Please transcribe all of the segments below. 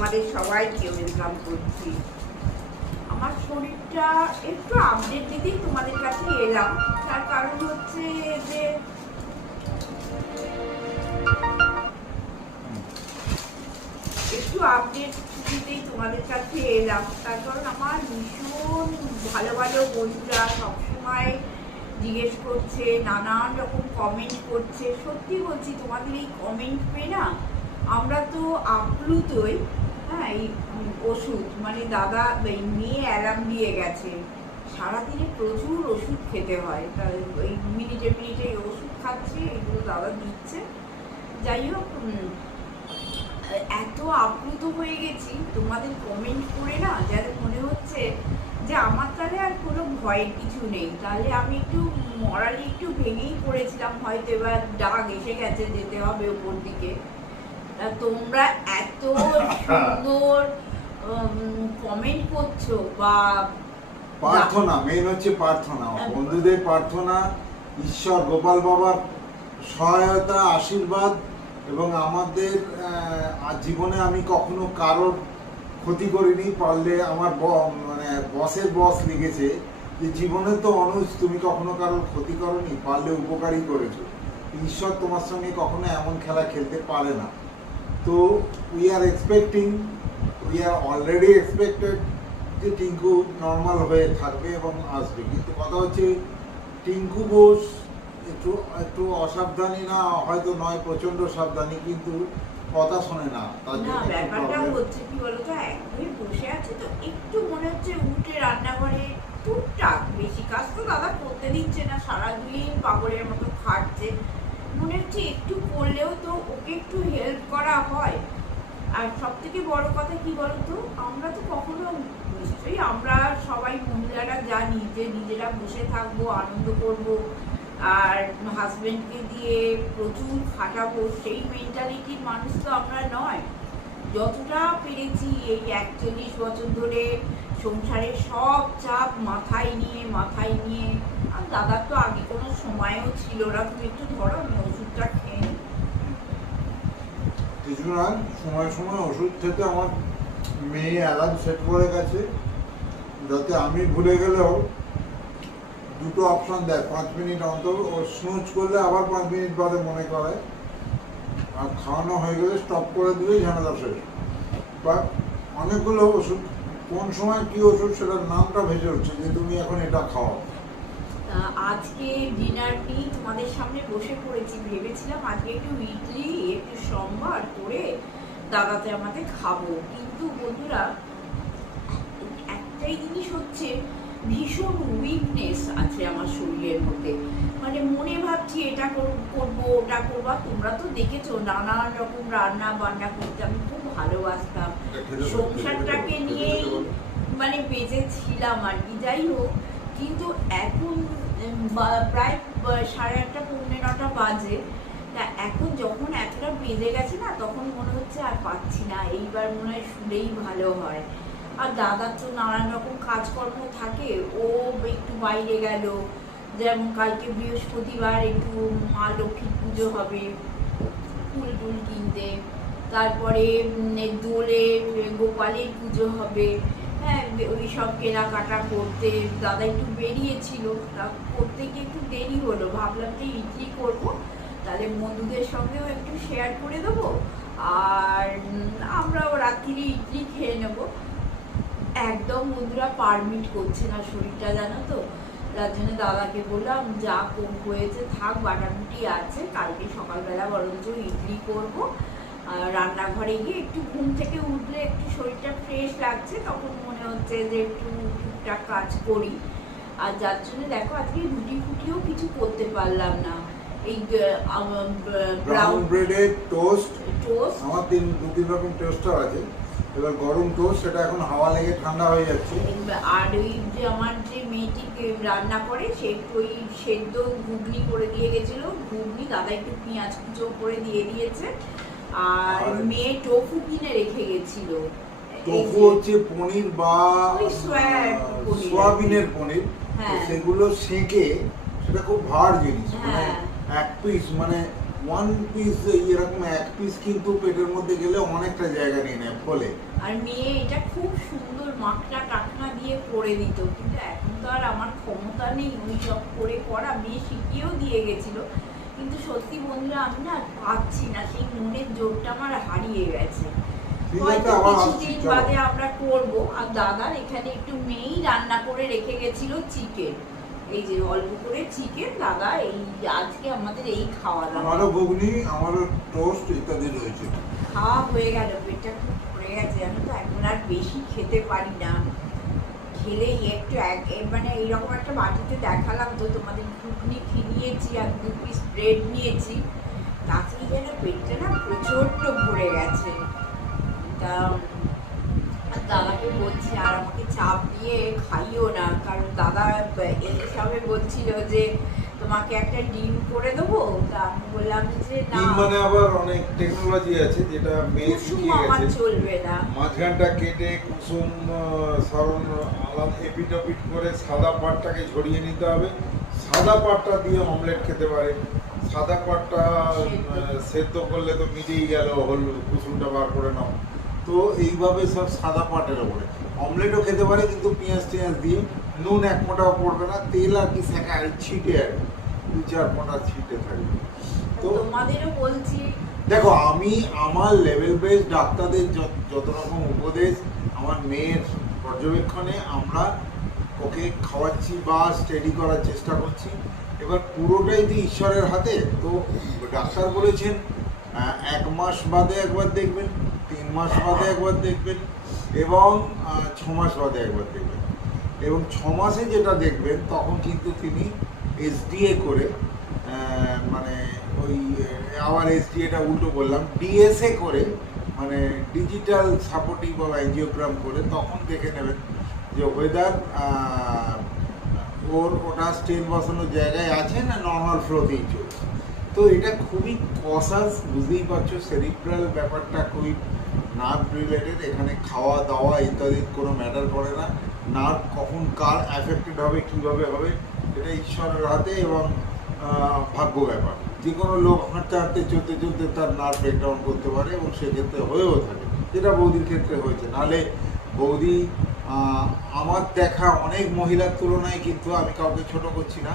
তোমাদের সবাইকে ওয়েলকাম করছি। আমার শরীরটা একটু আপডেট দিতেই তোমাদের কাছে এলাম। তার কারণ হচ্ছে যে একটু আপডেট দিতেই তোমাদের কাছে এলাম। তার কারণ আমার ভীষণ ভালো ভালো বন্ধুরা সবসময় জিজ্ঞেস করছে, নানান রকম কমেন্ট করছে। সত্যি বলছি, তোমাদের এই কমেন্ট পেয়ে না আমরা তো আপ্লুতই। হ্যাঁ এই ওষুধ মানে দাদা, এই মেয়ে অ্যালার্ম দিয়ে গেছে। সারাদিনে প্রচুর ওষুধ খেতে হয়। তা ওই মিনিটে মিনিটে এই ওষুধ খাচ্ছে, এগুলো দাদা দিচ্ছে। যাই হোক এত আপ্লুত হয়ে গেছি, তোমাদের কমেন্ট করে না যেন মনে হচ্ছে যে আমার তাহলে আর কোনো ভয়ের কিছু নেই। তাহলে আমি একটু মরালি একটু ভেঙেই পড়েছিলাম, হয়তো এবার ডাক এসে গেছে, যেতে হবে ওপর দিকে। তোমরা এত সুন্দর কমেন্ট করছ বা প্রার্থনা মেন হচ্ছে প্রার্থনা। বন্ধুদের প্রার্থনা ঈশ্বর গোপাল বাবার সহায়তা আশীর্বাদ এবং আমাদের জীবনে আমি কখনো কারোর ক্ষতি করিনি পারলে আমার ব- মানে বসের বস লিখেছে যে জীবনে তো অনুজ তুমি কখনো কারোর ক্ষতি করনি পারলে উপকারই করেছ। ঈশ্বর তোমার সঙ্গে কখনো এমন খেলা খেলতে পারে না। তো we are expecting we are already expected যে টিঙ্কু নর্মাল হয়ে থাকবে এবং আসবে। কিন্তু কথা হচ্ছে টিঙ্কু বোস একটু একটু অসাবধানী না হয়তো নয় প্রচণ্ড সাবধানী কিন্তু কথা শোনে না। তার জন্য ব্যাপারটা হচ্ছে কি বলতো একদমই বসে আছে তো একটু মনে হচ্ছে উঠে রান্নাঘরে টুকটাক বেশি কাজ তো দাদা করতে দিচ্ছে না সারাদিন পাগলের মতো খাটছে। মনে হচ্ছে একটু করলেও তো ওকে একটু হেল্প করা হয়। আর সব থেকে বড় কথা কি বলতো? আমরা তো কখনো, নিশ্চয়ই আমরা সবাই মহিলারা জানি যে নিজেরা বসে থাকব, আনন্দ করব। আর হাজবেন্ডকে দিয়ে প্রচুর খাটাবো, সেই মেন্টালিটির মানুষ তো আমরা নয়। যতটা পেরেছি এই একচল্লিশ বছর ধরে সংসারের সব চাপ মাথায় নিয়ে মাথায় নিয়ে আর দাদার তো আগে কোনো সময়ও ছিল না। তুমি একটু ধরো, আমি ওষুধটা খেয়ে নিই। কিছু না সময় সময় ওষুধ খেতে আমার মেয়ে অ্যালার্ম সেট করে গেছে। যাতে আমি ভুলে গেলেও দুটো অপশন দেয়, পাঁচ মিনিট অন্তর। ও স্নুজ করলে আবার পাঁচ মিনিট বাদে মনে করে। আর খাওয়ানো হয়ে গেলে স্টপ করে দিলেই ঝামেলা শেষ। বা অনেকগুলো ওষুধ, কোন সময় কি ওষুধ, সেটার নামটা ভেজে উঠছে যে তুমি এখন এটা খাও। তা আজকে ডিনার নিয়ে তোমাদের সামনে বসে পড়েছি। ভেবেছিলাম আজকে একটু ইডলি একটু সম্বার করে দাদাতে আমাদের খাব। কিন্তু বন্ধুরা একটাই জিনিস হচ্ছে ভীষণ উইকনেস আছে আমার শরীরের মধ্যে। মানে মনে ভাবছি এটা কর- করব ওটা করব। তোমরা তো দেখেছ নানান রকম রান্না বান্না করতে আমি খুব ভালোবাসতাম। সংসারটাকে নিয়েই মানে বেঁচে ছিলাম আর কি। যাই হোক কিন্তু এখন প্রায় সাড়ে আটটা, পৌনে নটা বাজে। তা এখন যখন এতটা বেজে গেছে না, তখন মনে হচ্ছে আর পাচ্ছি না। এইবার মনে হয় শুলেই ভালো হয়। আর দাদার তো নানান রকম কাজকর্ম থাকে। ও একটু বাইরে গেল। যেমন কালকে বৃহস্পতিবার একটু মা লক্ষ্মীর পুজো হবে, ফুল টুল কিনতে। তারপরে দোলে গোপালের পুজো হবে। হ্যাঁ ওই সব কেনাকাটা করতে, দাদা একটু বেরিয়েছিল, তা করতে গিয়ে একটু দেরি হলো। ভাবলাম যে ইডলি করব, তাহলে বন্ধুদের সঙ্গেও একটু শেয়ার করে দেবো, আর আমরাও রাত্রিরে ইডলি খেয়ে নেব। একদম বন্ধুরা পারমিট করছে না শরীরটা, জানো তো? তার জন্য দাদাকে বললাম, যা কম হয়েছে থাক বাটামুটি আছে, কালকে সকালবেলা বরঞ্চ ইডলি করব। রান্নাঘরে গিয়ে একটু ঘুম থেকে উঠলে একটু শরীরটা ফ্রেশ লাগছে তখন মনে হচ্ছে যে একটু টুকটাক কাজ করি। আর যার জন্য দেখো আজকে রুটি ফুটিও কিছু করতে পারলাম না। এই ব্রাউন ব্রেডের টোস্ট টোস্ট আমার তিন দু তিন রকম টোস্টার আছে। এবার গরম টোস্ট সেটা এখন হাওয়া লেগে ঠান্ডা হয়ে যাচ্ছে। আর ওই যে আমার যে মেয়েটি রান্না করে সে ওই সেদ্ধ ঘুগনি করে দিয়ে গেছিল। ঘুগনি দাদা একটু পেঁয়াজ কুচো করে দিয়ে দিয়েছে। আর মেয়ে টোফু কিনে রেখে গেছিল। টোফু হচ্ছে পনির বা। সোয়াবিনের পনির। হ্যাঁ। সেগুলো সেঁকে সেটা খুব ভার জিনিস। মানে হ্যাঁ। এক পিস মানে ওয়ান পিস এরকম এক পিস কিন্তু পেটের মধ্যে গেলে অনেকটা জায়গা নিয়ে নেয় ফলে। আর মেয়ে এটা খুব সুন্দর মাখনা টাকনা দিয়ে করে দিত। কিন্তু এখন তো আর আমার ক্ষমতা নেই। ওই সব করে করা মেয়ে শিখিয়েও দিয়ে গেছিল। কিন্তু সত্যি বন্ধুরা আমি না পাচ্ছি না সেই মনের জোরটা আমার হারিয়ে গেছে। হয়তো কিছুদিন বাদে আমরা করব। আর দাদার এখানে একটু মেয়েই রান্না করে রেখে গেছিল চিকেন। এই যে অল্প করে চিকেন দাদা এই আজকে আমাদের এই খাওয়া দাওয়া আমারও ঘুগনি আমারও টোস্ট ইত্যাদি রয়েছে। খাওয়া হয়ে গেল পেটটা খুব ভরে গেছে আমি তো? এখন আর বেশি খেতে পারি না খেলেই একটু এক মানে এইরকম একটা বাটিতে দেখালাম তো, তোমাদের ঘুগনি নিয়েছি আর দু পিস ব্রেড নিয়েছি। তাতেই যেন পেটটা না প্রচণ্ড ভরে গেছে। তা দাদাকে বলছি, আর আমাকে চাপ দিয়ে খাইও না। কারণ দাদা সবে বলছিল যে তোমাকে একটা ডিম করে দেবো? তা আমি বললাম যে না। ডিম মানে আবার অনেক টেকনোলজি আছে যেটা মেয়ে আমার গেছে। চলবে না। মাঝখানটা কেটে কুসুম সরণ আলাদা এপিটপিট করে সাদা পাটটাকে ঝরিয়ে নিতে হবে। সাদা পাটটা দিয়ে অমলেট খেতে পারে। সাদা পাটটা সেদ্ধ। করলে তো মিটেই গেল হল কুসুমটা বার করে নাও। তো এইভাবে সব সাদা পাটের ওপরে। অমলেটও খেতে পারে কিন্তু পেঁয়াজ টেঁয়াজ দিয়ে নুন এক মোটাও পড়বে না তেল আর কি সেকা ছিটে আর কি। দু চার মোটা ছিটে থাকবে তো তোমাদেরও বলছি। দেখো আমি আমার লেভেল বেস ডাক্তারদের যত যত রকম উপদেশ আমার মেয়ের পর্যবেক্ষণে আমরা ওকে খাওয়াচ্ছি বা স্টেডি করার চেষ্টা করছি। এবার পুরোটাই যে ঈশ্বরের হাতে তো ডাক্তার বলেছেন এক মাস বাদে একবার দেখবেন তিন মাস বাদে একবার দেখবেন এবং ছ মাস বাদে একবার দেখবেন। এবং ছ মাসে যেটা দেখবেন, তখন কিন্তু তিনি এসডিএ করে মানে ওই আবার এসডিএটা উল্টো বললাম ডিএসএ করে মানে ডিজিটাল সাপোর্টিভ বা অ্যাঞ্জিওগ্রাম করে, তখন দেখে নেবেন যে ওয়েদার ওর ওটা স্টেন বসানোর জায়গায় আছে না নর্মাল ফ্লোতেই চলছে। তো এটা খুবই কসাস বুঝতেই পারছ সেরিব্রাল ব্যাপারটা খুবই নার্ভ রিলেটেড এখানে খাওয়া দাওয়া ইত্যাদি কোনো ম্যাটার করে না। নার্ভ কখন কার অ্যাফেক্টেড হবে, কীভাবে হবে, এটা ঈশ্বরের হাতে এবং ভাগ্য ব্যাপার। যে কোনো লোক হাঁটতে হাঁটতে, চলতে চলতে তার নার্ভ ব্রেকডাউন করতে পারে এবং সেক্ষেত্রে হয়েও থাকে। যেটা বৌদির ক্ষেত্রে হয়েছে। নাহলে বৌদি আমার দেখা অনেক মহিলার তুলনায় কিন্তু আমি কাউকে ছোট করছি না।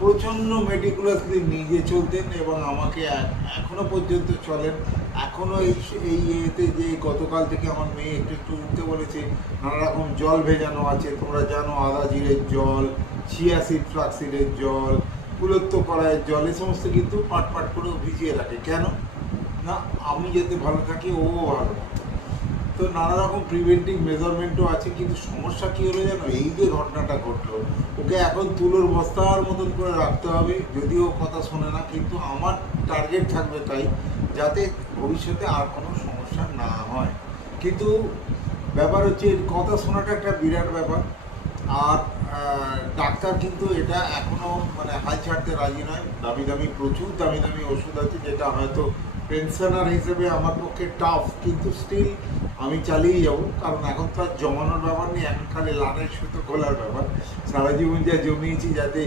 প্রচণ্ড মেটিকুলাসলি নিজে চলতেন এবং আমাকে এ- এখনও পর্যন্ত চলেন। এখনও এই এই ইয়েতে যে গতকাল থেকে আমার মেয়ে একটু একটু উঠতে বলেছে, নানা রকম জল ভেজানো আছে, তোমরা জানো আদা জিরের জল, চিয়াসিড ফ্লাক্সিডের জল কুলত্ব কড়াইয়ের জল, এ সমস্ত কিন্তু পাট পাট করে ভিজিয়ে রাখে। কেন? না, আমি যাতে ভালো থাকি, ও ভালো থাকে। তো নানা রকম প্রিভেন্টিভ মেজারমেন্টও আছে, কিন্তু সমস্যা কী হলো জানো? এই যে ঘটনাটা ঘটলো, ওকে এখন তুলোর বস্তার মতন করে রাখতে হবে, যদিও কথা শোনে না, কিন্তু আমার টার্গেট থাকবে তাই, যাতে ভবিষ্যতে আর কোনো সমস্যা না হয়। কিন্তু ব্যাপার হচ্ছে, কথা শোনাটা একটা বিরাট ব্যাপার, আর ডাক্তার কিন্তু এটা এখনও মানে হাল ছাড়তে রাজি নয়। দামি দামি, প্রচুর দামি দামি ওষুধ আছে, যেটা হয়তো পেনশনার হিসেবে আমার পক্ষে টাফ কিন্তু স্টিল আমি চালিয়ে যাব, কারণ এখন তো আর জমানোর ব্যাপার নেই, এখন খালি লাটের সুতো খোলার ব্যাপার। সারা জীবন যা জমিয়েছি যাতে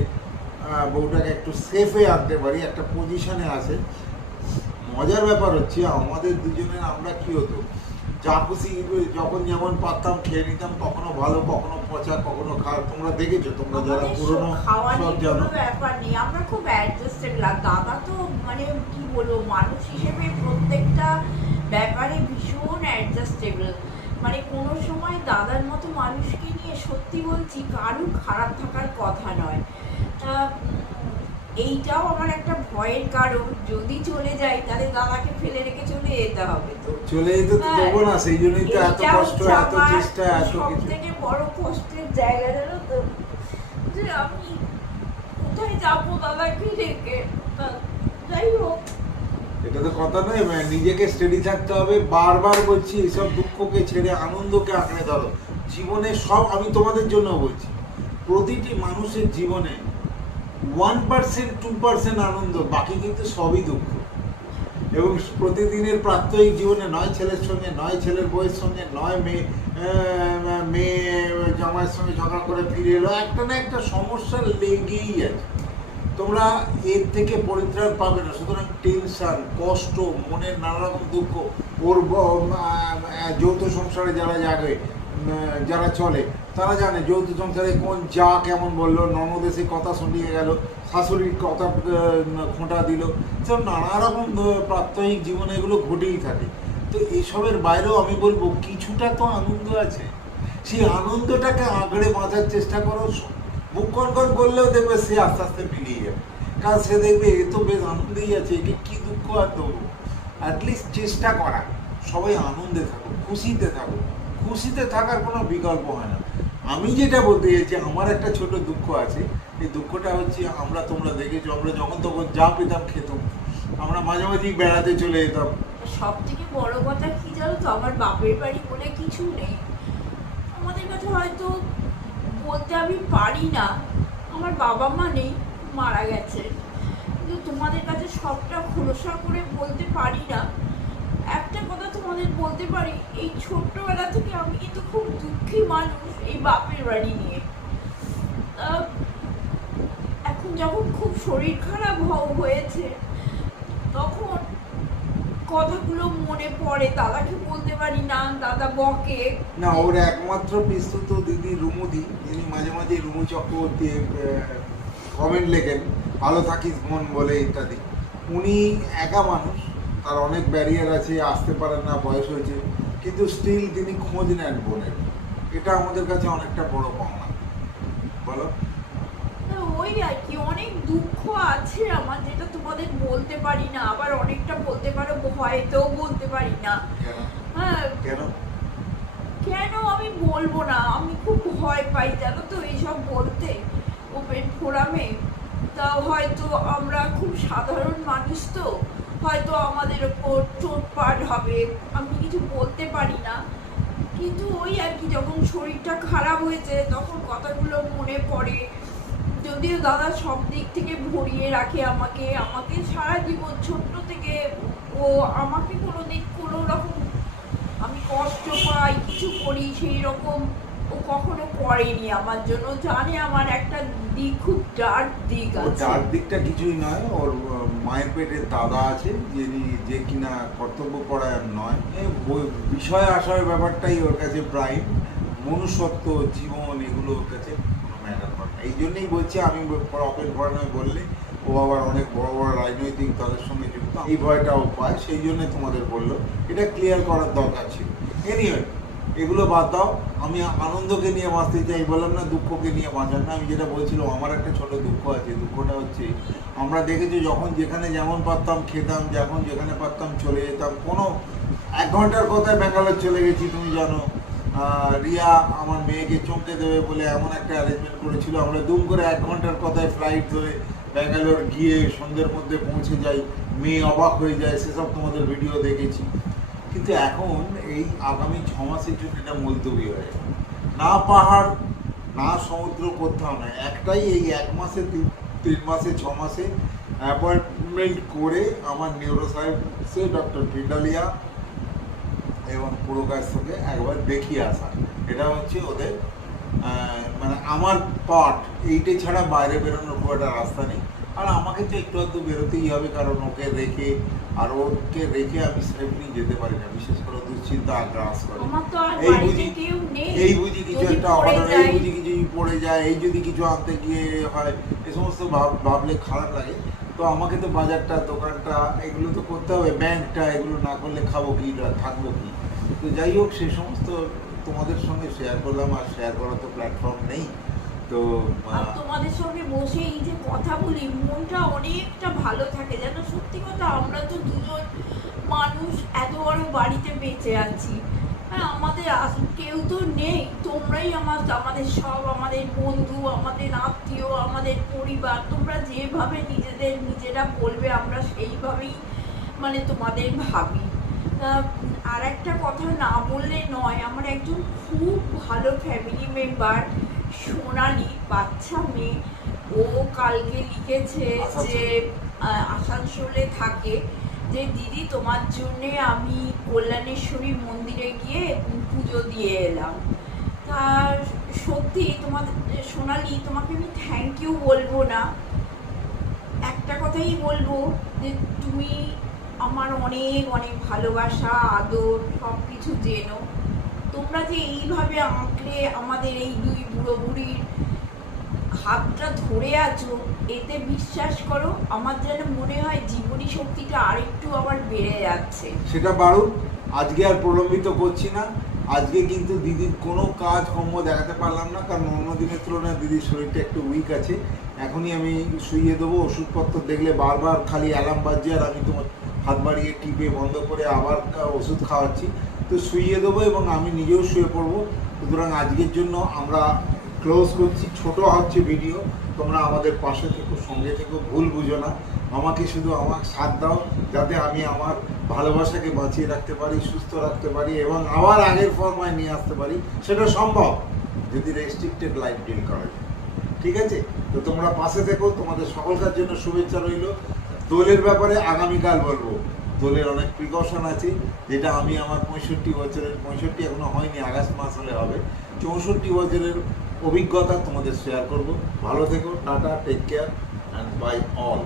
বউটাকে একটু সেফে আনতে পারি, একটা পজিশনে আসে মজার ব্যাপার হচ্ছে, আমাদের দুজনের, আমরা কী হতো? যা খুশি যখন যেমন পারতাম খেয়ে নিতাম কখনো ভালো কখনো পচা কখনো খারাপ। তোমরা দেখেছ তোমরা যারা পুরনো সব জানো। ব্যাপার নেই আমরা খুব অ্যাডজাস্টেড লাগ দাদা তো মানে কি বলব মানুষ হিসেবে প্রত্যেকটা ব্যাপারে ভীষণ অ্যাডজাস্টেবল মানে কোনো সময় দাদার মতো মানুষকে নিয়ে সত্যি বলছি কারুর খারাপ থাকার কথা নয়। এইটাও আমার একটা ভয়ের কারণ। যদি চলে যাই তাহলে দাদাকে ফেলে রেখে চলে যেতে হবে তো। চলে যেতে তো দেবো না সেই জন্যই তো এত কষ্ট এত চেষ্টা এত কিছু। সবথেকে বড় কষ্টের জায়গা জানো তো? যে আমি কোথায় যাব দাদাকে রেখে? যাই হোক। এটা তো কথা নয় মানে নিজেকে স্টেডি থাকতে হবে বারবার বলছি এইসব দুঃখকে ছেড়ে আনন্দকে আঁকড়ে ধরো। জীবনে সব আমি তোমাদের জন্য বলছি। প্রতিটি মানুষের জীবনে ওয়ান পার্সেন্ট টু পার্সেন্ট আনন্দ, বাকি কিন্তু সবই দুঃখ। এবং প্রতিদিনের প্রাত্যহিক জীবনে নয় ছেলের সঙ্গে, নয় ছেলের বউয়ের সঙ্গে, নয় মেয়ে মেয়ে জামাইয়ের সঙ্গে ঝগড়া করে ফিরে এলো, একটা না একটা সমস্যা লেগেই আছে। তোমরা এর থেকে পরিত্রাণ পাবে না। সুতরাং টেনশন, কষ্ট মনের নানা রকম দুঃখ, ওর যৌথ সংসারে যারা জাগে যারা চলে তারা জানে যৌথ সংসারে কোন যা কেমন বলল, ননদ এসে কথা শুনিয়ে গেল শাশুড়ির কথা খোঁটা দিল। সব নানা রকম প্রাত্যহিক জীবনে এগুলো ঘটেই থাকে। তো এসবের বাইরেও আমি বলব, কিছুটা তো আনন্দ আছে। সেই আনন্দটাকে আঁকড়ে বাঁচার চেষ্টা করো, মুখ করলেও দেখবে সে আস্তে আস্তে মিলিয়ে যাবে। কারণ সে দেখবে, এ তো বেশ আনন্দেই আছে, একে কি দুঃখ আর দেবো অ্যাটলিস্ট চেষ্টা করা। সবাই আনন্দে থাকো খুশিতে থাকো খুশিতে থাকার কোনো বিকল্প হয় না। আমি যেটা বলতে চাইছি, আমার একটা ছোট দুঃখ আছে। এই দুঃখটা হচ্ছে, আমরা তোমরা দেখেছ, আমরা যখন তখন যা পেতাম খেতাম। আমরা মাঝে বেড়াতে চলে যেতাম। সব থেকে বড় কথা কি জানো তো আমার বাপের বাড়ি বলে কিছু নেই। আমাদের কাছে হয়তো বলতে আমি পারি না। আমার বাবা মা নেই, মারা গেছে। কিন্তু তোমাদের কাছে সবটা খোলসা করে বলতে পারি না। একটা কথা তোমাদের বলতে পারি, এই ছোট্টবেলা থেকে আমি কিন্তু খুব দুঃখী মানুষ এই বাপের বাড়ি নিয়ে। এখন যখন খুব শরীর খারাপ হয়েছে, তখন কথাগুলো মনে পড়ে, দাদাকে বলতে পারি, না, দাদা বকে। না, ওর একমাত্র বিস্তুত দিদি রুমুদি, যিনি মাঝে মাঝে রুমু চক্রবর্তী কমেন্ট লেখেন, ভালো থাকিস মন বলে ইত্যাদি। উনি একা মানুষ তার অনেক ব্যারিয়ার আছে আসতে পারেন না বয়স হয়েছে। কিন্তু স্টিল তিনি খোঁজ নেন বোনের এটা আমাদের কাছে অনেকটা বড় পাওনা। বলো। ওই আর কি অনেক দুঃখ আছে আমার যেটা তোমাদের বলতে পারি না। আবার অনেকটা বলতে পারো ভয়েতেও বলতে পারি না। হ্যাঁ। কেন? কেন আমি বলব না? আমি খুব ভয় পাই জানো তো এইসব বলতে। ওপেন ফোরামে। তা হয়তো আমরা খুব সাধারণ মানুষ তো। হয়তো আমাদের ওপর চোটপাট হবে। আমি কিছু বলতে পারি না। কিন্তু ওই আর কি, যখন শরীরটা খারাপ হয়েছে, তখন কথাগুলো মনে পড়ে। যদিও দাদা সব দিক থেকে ভরিয়ে রাখে আমাকে। আমাকে সারা জীবন ছোট্ট থেকে ও আমাকে কোনোদিন কোনো রকম আমি কষ্ট পাই, কিছু করি, সেই রকম ও কখনো করেনি আমার জন্য। জানে আমার একটা দিক খুব ডার্ক দিক আছে। যার দিকটা কিছুই নয় ওর মায়ের পেটে দাদা আছে যিনি যে কিনা কর্তব্য পরায়ণ নয়। এই বিষয় আসার ব্যাপারটাই ওর কাছে প্রাইম মনুষ্যত্ব জীবন এগুলো ওর কাছে কোনো ম্যাটার করে না। এই জন্যই বলছি আমি অপেন ফরেনে বললে ও আবার অনেক বড় বড় রাজনৈতিক দলের সঙ্গে যুক্ত। এই ভয়টাও পায় সেই জন্য তোমাদের বলল। এটা ক্লিয়ার করার দরকার ছিল। এনিওয়ে এগুলো বাদ দাও। আমি আনন্দকে নিয়ে বাঁচতে চাই বললাম না দুঃখকে নিয়ে বাঁচার না। আমি যেটা বলছিলাম আমার একটা ছোট দুঃখ আছে, দুঃখটা হচ্ছে, আমরা দেখেছি যখন যেখানে যেমন পারতাম, খেতাম, যখন যেখানে পারতাম চলে যেতাম, কোনো এক ঘণ্টার কথায় ব্যাঙ্গালোর চলে গেছি, তুমি জানো। রিয়া আমার মেয়েকে চমকে দেবে বলে এমন একটা অ্যারেঞ্জমেন্ট করেছিল, আমরা দুম করে এক ঘণ্টার কথায় ফ্লাইট ধরে ব্যাঙ্গালোর গিয়ে সন্ধ্যের মধ্যে পৌঁছে যাই। মেয়ে অবাক হয়ে যায়, সেসব তোমাদের ভিডিও দেখেছি। কিন্তু এখন এই আগামী ছ মাসের জন্য এটা মুলতবি হয়ে না পাহাড়, না সমুদ্র কোথাও নয় একটাই এই এক মাসে, তিন তিন মাসে, ছ মাসে অ্যাপয়েন্টমেন্ট করে আমার নিউরো সায়েন্সে ডক্টর ভিন্ডালিয়া এবং পুরোকার সঙ্গে একবার দেখিয়ে আসা। এটা হচ্ছে ওদের মানে আমার পার্ট এইটা ছাড়া বাইরে বেরোনোর খুব একটা রাস্তা নেই। আর আমাকে তো একটু আধটু বেরোতেই হবে, কারণ ওকে রেখে আর ওকে রেখে আমি সেফলি যেতে পারি না বিশেষ করে দুশ্চিন্তা গ্রাস করে। এই বুঝি কেউ নেই। এই বুঝি কিছু একটা পড়ে এই বুঝি কিছু পড়ে যায় এই যদি কিছু আনতে গিয়ে হয় এ সমস্ত ভাব- ভাবলে খারাপ লাগে। তো আমাকে তো বাজারটা দোকানটা এগুলো তো করতে হবে ব্যাংকটা এগুলো না করলে খাব কি থাকব কি? তো যাই হোক সে সমস্ত তোমাদের সঙ্গে শেয়ার করলাম আর শেয়ার করার তো প্ল্যাটফর্ম নেই। তো আর তোমাদের সঙ্গে বসে এই যে কথা বলি, মনটা অনেকটা ভালো থাকে। যেন সত্যি কথা আমরা তো দুজন মানুষ এত বড় বাড়িতে বেঁচে আছি। হ্যাঁ আমাদের কেউ তো নেই। তোমরাই আমার, আমাদের সব, আমাদের বন্ধু, আমাদের আত্মীয়, আমাদের পরিবার। তোমরা যেভাবে নিজেদের, নিজেরা বলবে, আমরা সেইভাবেই মানে তোমাদের ভাবি। আর একটা কথা না বললে নয়, আমার একজন খুব ভালো ফ্যামিলি মেম্বার সোনালি বাচ্চা মেয়ে। ও কালকে লিখেছে যে আসানসোলে থাকে যে, দিদি, তোমার জন্যে আমি কল্যাণেশ্বরী মন্দিরে গিয়ে পুজো দিয়ে এলাম। তা সত্যি তোমাদের সোনালি, তোমাকে আমি থ্যাংক ইউ বলব না। একটা কথাই বলব যে, তুমি আমার অনেক অনেক ভালোবাসা, আদর সব কিছু জেনো। তোমরা যে এইভাবে আঁকড়ে আমাদের এই দুই বুড়ো হাতটা ধরে আছো এতে বিশ্বাস করো আমার যেন মনে হয় জীবনী শক্তিটা আরেকটু আবার বেড়ে যাচ্ছে সেটা বাড়ুক আজকে আর প্রলম্বিত করছি না আজকে কিন্তু দিদির কোনো কাজ কর্ম দেখাতে পারলাম না কারণ অন্য দিনের তুলনায় দিদির শরীরটা একটু উইক আছে এখনই আমি শুইয়ে দেবো ওষুধপত্র দেখলে বারবার খালি অ্যালার্ম বাজছে আর আমি তোমার হাত বাড়িয়ে টিপে বন্ধ করে আবার ওষুধ খাওয়াচ্ছি তো শুইয়ে দেবো এবং আমি নিজেও শুয়ে পড়ব সুতরাং আজকের জন্য আমরা ক্লোজ করছি। ছোট হচ্ছে ভিডিও তোমরা আমাদের পাশে থেকো, সঙ্গে থেকো, ভুল বুঝো না। আমাকে শুধু আমার সাথ দাও, যাতে আমি আমার ভালোবাসাকে বাঁচিয়ে রাখতে পারি, সুস্থ রাখতে পারি, এবং আবার আগের ফর্মায় নিয়ে আসতে পারি। সেটা সম্ভব যদি রেস্ট্রিক্টেড লাইফ ডিল করা যায়। ঠিক আছে? তো তোমরা পাশে থেকো। তোমাদের সকলকার জন্য শুভেচ্ছা রইল। দোলের ব্যাপারে আগামীকাল বলব। দোলের অনেক প্রিকশন আছে, যেটা আমি আমার পঁয়ষট্টি বছরের, পঁয়ষট্টি এখনও হয়নি, আগস্ট মাস হলে হবে। চৌষট্টি বছরের অভিজ্ঞতা তোমাদের শেয়ার করব। ভালো থেকো, tata take care and bye all